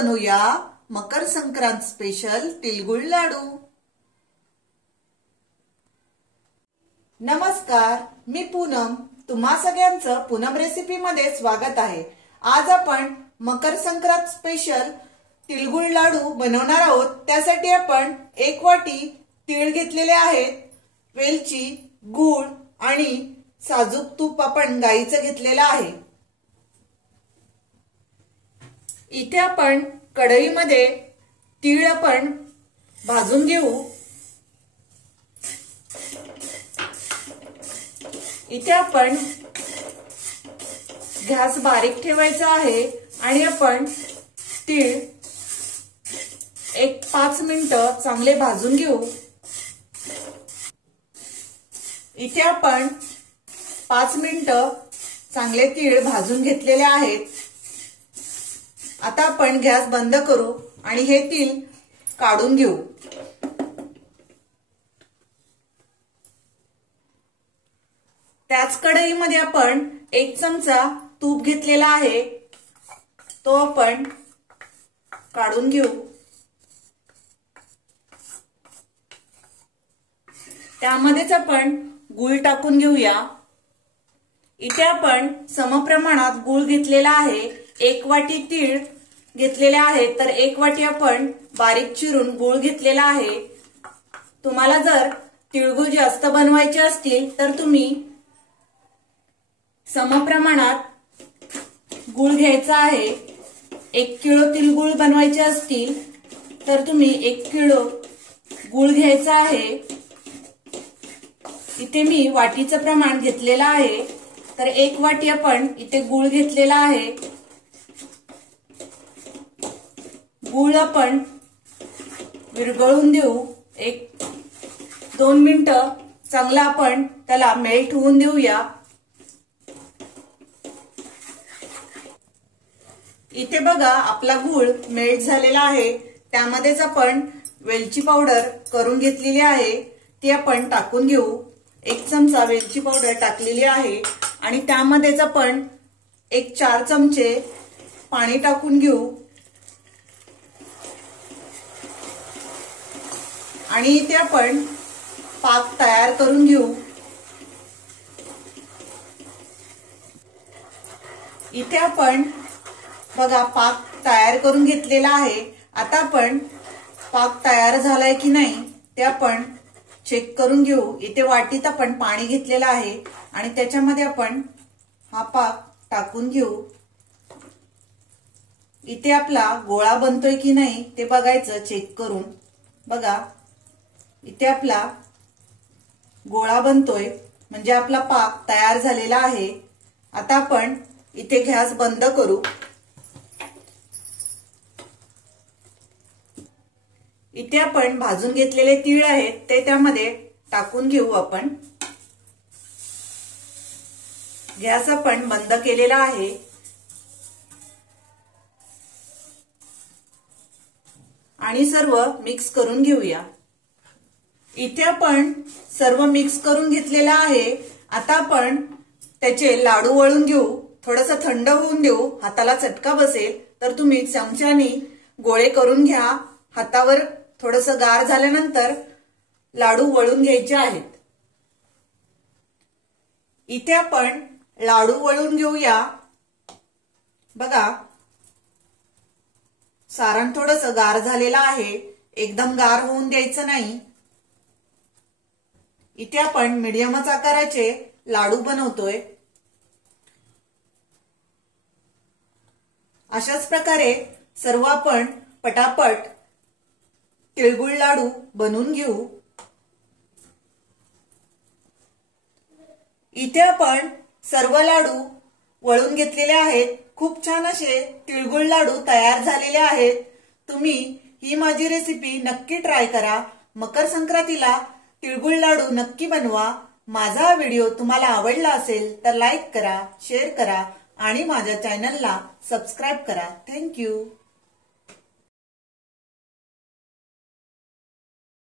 बनवूया मकर संक्रांत स्पेशल तिळगुळ लाडू। नमस्कार, मी पूनम। तुम्हा सगळ्यांचं पूनम रेसिपी मध्ये स्वागत आहे। आज आपण मकर संक्रांत स्पेशल तिळगुळ लाडू बनवणार आहोत। त्यासाठी आपण 1 वाटी तीळ घेतलेले आहेत, वेलची, गूळ आणि साजूक तूप आपण गाईचं घेतलेलं आहे। इथे आपण कढईमध्ये तीळ आपण भाजून घेऊ। इथे आपण गॅस बारीक ठेवायचा आहे आणि आपण तीळ 5 मिनिटं चांगले भाजून घेऊ। इथे आपण 5 मिनिटं चांगले तीळ भाजून घेतलेले आहेत। आता आपण गॅस बंद करू आणि हे तीळ काढून घेऊ। त्याच कढईमध्ये आपण 1 चमचा तूप घेतलेला आहे, तो आपण काढून घेऊ। त्यामध्येच आपण गूळ टाकून घेऊया। इथे आपण समप्रमाणात गूळ घेतलेला आहे। 1 वाटी तीळ घेतलेले आहे तर 1 वाटी आपण बारीक चिरून गूळ घेतलेला आहे। तुम्हाला जर तिळगुळ जास्त बनवायचे असतील तर तुम्ही समप्रमाणात गूळ घ्यायचा आहे। 1 किलो तिळगुळ बनवायचे असतील तर तुम्ही 1 किलो गूळ घ्यायचा आहे। इथे मी वाटीचं प्रमाण घेतलेलं आहे तर 1 वाटी आपण इथे गूळ घेतलेला आहे। गूळ आपण विरघळून देऊ। 1-2 मिनिटं चांगला आपण त्याला मेल्ट होऊन देऊया। इथे बघा आपला गूळ मेल्ट झालेला आहे। त्यामध्येच आपण वेलची पावडर करून घेतलेली आहे, ती आपण टाकून घेऊ। 1 चमचा वेलची पावडर टाकलेली आहे आणि त्यामध्येच आपण 4 चमचे पाणी टाकून घेऊ आणि इथे आपण पाक तयार करून घेऊ। इथे आपण बघा पाक तयार करून घेतलेला आहे। आता आपण पाक तयार झालाय की नाही ते आपण चेक करून घेऊ। इथे वाटीत आपण पाणी घेतलेलं आहे आणि त्याच्यामध्ये आपण हा पाक टाकून घेऊ। इथे आपला गोळा बनतोय की नाही ते बघायचं चेक करून। बघा इथे आपला गोळा बनतोय म्हणजे आपला पाक तयार झालेला आहे। आता आपण इथे गॅस बंद करू। इथे आपण भाजून घेतलेले तीळ आहेत ते त्यामध्ये टाकून घेऊ आपण। गॅस आपण बंद केलेला आहे आणि सर्व मिक्स करून घेऊया। इथे आपण सर्व मिक्स करून घेतलेला आहे। आता आपण त्याचे लाडू वळून घेऊ। थोडंसं थंड होऊन देऊ, हाताला चटका बसेल तर तुम्ही चमच्याने गोळे करून घ्या। हातावर थोडंसं गार झाल्यानंतर लाडू वळून घ्यायचे आहेत। इथे आपण लाडू वळून घेऊया। बघा सारण थोडंसं गार झालेलं आहे, एकदम गार होऊन द्यायचं नाही। इथे आपण मीडियमच आकाराचे लाडू बनवतोय। अशाच प्रकारे सर्व आपण पटापट तिळगुळ लाडू बनवून घेऊ। इथे आपण सर्व लाडू वळून घेतलेले आहेत। खूप छान असे तिळगुळ लाडू तयार झालेले आहेत। तुम्ही ही माझी रेसिपी नक्की ट्राय करा। मकर संक्रांतीला तिळगुळ लाडू नक्की बनवा। माझा व्हिडिओ तुम्हाला आवडला असेल तर लाईक करा, शेअर करा आणि माझ्या चॅनलला सबस्क्राइब करा। थँक्यू।